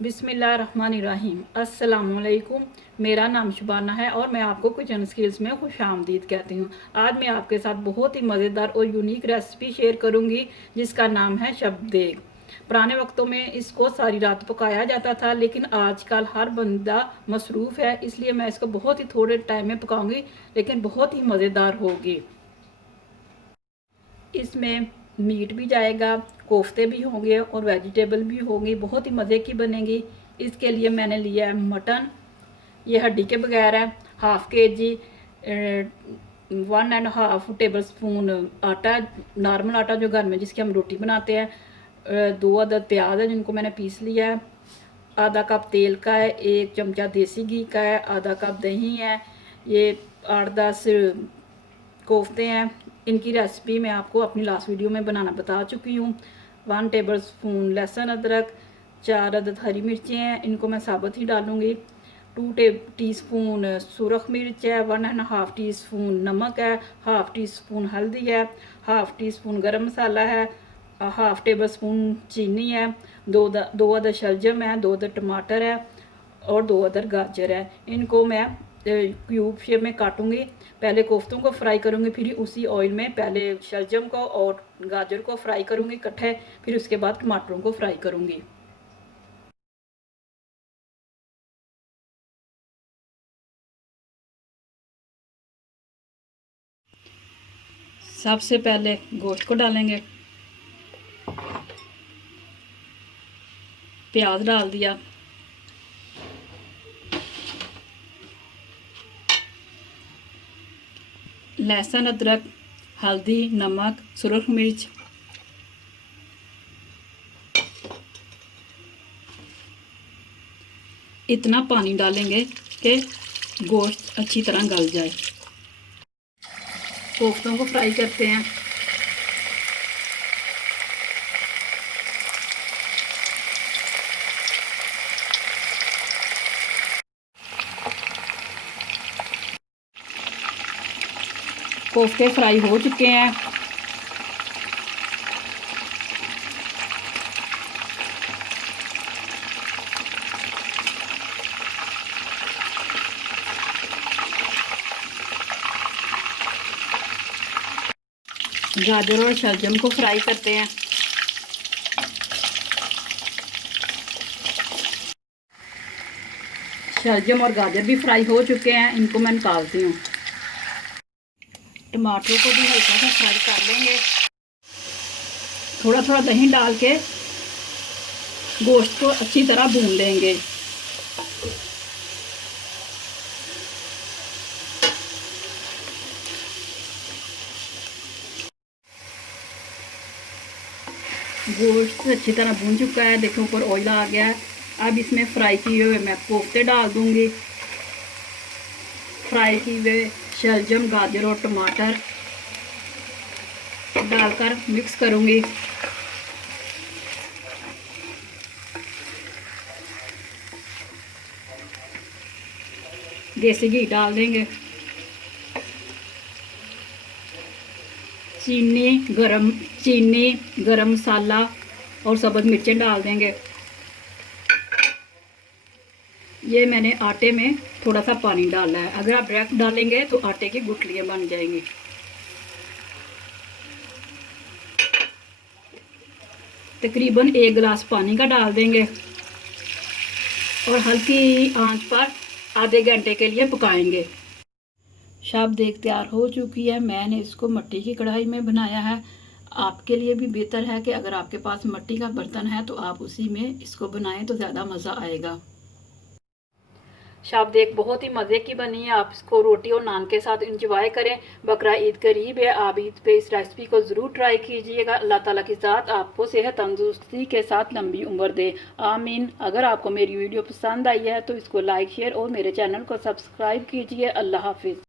बिस्मिल्लाहिर्रहमानिर्रहीम। अस्सलामुअलैकुम। मेरा नाम शुबाना है और मैं आपको किचन स्किल्स में खुशामदीद कहती हूँ। आज मैं आपके साथ बहुत ही मज़ेदार और यूनिक रेसिपी शेयर करूँगी जिसका नाम है शबदेग। पुराने वक्तों में इसको सारी रात पकाया जाता था, लेकिन आजकल हर बंदा मसरूफ़ है, इसलिए मैं इसको बहुत ही थोड़े टाइम में पकाऊँगी, लेकिन बहुत ही मज़ेदार होगी। इसमें मीट भी जाएगा, कोफ्ते भी होंगे और वेजिटेबल भी होंगी, बहुत ही मज़े की बनेगी। इसके लिए मैंने लिया है मटन, ये हड्डी के बगैर है। हाफ के जी 1.5 टेबल स्पून आटा, नॉर्मल आटा जो घर में जिसकी हम रोटी बनाते हैं। 2 अदद प्याज है जिनको मैंने पीस लिया है। आधा कप तेल का है, 1 चमचा देसी घी का है, आधा कप दही है, ये 8-10 कोफ्ते हैं। इनकी रेसिपी मैं आपको अपनी लास्ट वीडियो में बनाना बता चुकी हूँ। 1 टेबल स्पून लहसुन अदरक, 4 अदद हरी मिर्चें हैं, इनको मैं साबुत ही डालूँगी। 2 टीस्पून सुरख मिर्च है, 1.5 टीस्पून नमक है, हाफ टी स्पून हल्दी है, हाफ टी स्पून गर्म मसाला है, हाफ टेबल स्पून चीनी है, 2 अदद शलजम है, 2 अदद टमाटर है और 2 अदद गाजर है। इनको मैं क्यूब शेप में काटूंगी। पहले कोफ्तों को फ्राई करूंगी, फिर उसी ऑयल में पहले शलजम को और गाजर को फ्राई करूंगी इकट्ठे, फिर उसके बाद टमाटरों को फ्राई करूंगी। सबसे पहले गोश्त को डालेंगे, प्याज डाल दिया, लहसुन अदरक, हल्दी, नमक, सुरख मिर्च, इतना पानी डालेंगे कि गोश्त अच्छी तरह गल जाए। कोफ्तों को फ्राई करते हैं। कोफ्ते फ्राई हो चुके हैं। गाजर और शलजम को फ्राई करते हैं। शलजम और गाजर भी फ्राई हो चुके हैं, इनको मैं निकालती हूँ। टमाटरों को भी हल्का सा फ्राई कर लेंगे। थोड़ा थोड़ा दही डाल के गोश्त को अच्छी तरह भून लेंगे। गोश्त अच्छी तरह भून चुका है, देखो ऊपर ऑयल आ गया है। अब इसमें फ्राई किए हुए मैं कोफ्ते डाल दूंगी। फ्राई किए हुए शलजम, गाजर और टमाटर डालकर मिक्स करूंगी। देसी घी डाल देंगे। चीनी, गरम मसाला और सब्ज़ मिर्चें डाल देंगे। ये मैंने आटे में थोड़ा सा पानी डाला है, अगर आप डायरेक्ट डालेंगे तो आटे की गुठलियाँ बन जाएंगी। तकरीबन 1 गिलास पानी का डाल देंगे और हल्की आंच पर आधे घंटे के लिए पकाएंगे। शबदेग तैयार हो चुकी है। मैंने इसको मिट्टी की कढ़ाई में बनाया है। आपके लिए भी बेहतर है कि अगर आपके पास मिट्टी का बर्तन है तो आप उसी में इसको बनाएं तो ज़्यादा मज़ा आएगा। शबदेग बहुत ही मज़े की बनी है, आप इसको रोटी और नान के साथ इंजॉय करें। बकरा ईद करीब है, आप ईद पे इस रेसिपी को ज़रूर ट्राई कीजिएगा। अल्लाह ताला के साथ आपको सेहत तंदुरुस्ती के साथ लंबी उम्र दे, आमीन। अगर आपको मेरी वीडियो पसंद आई है तो इसको लाइक, शेयर और मेरे चैनल को सब्सक्राइब कीजिए। अल्लाह हाफिज़।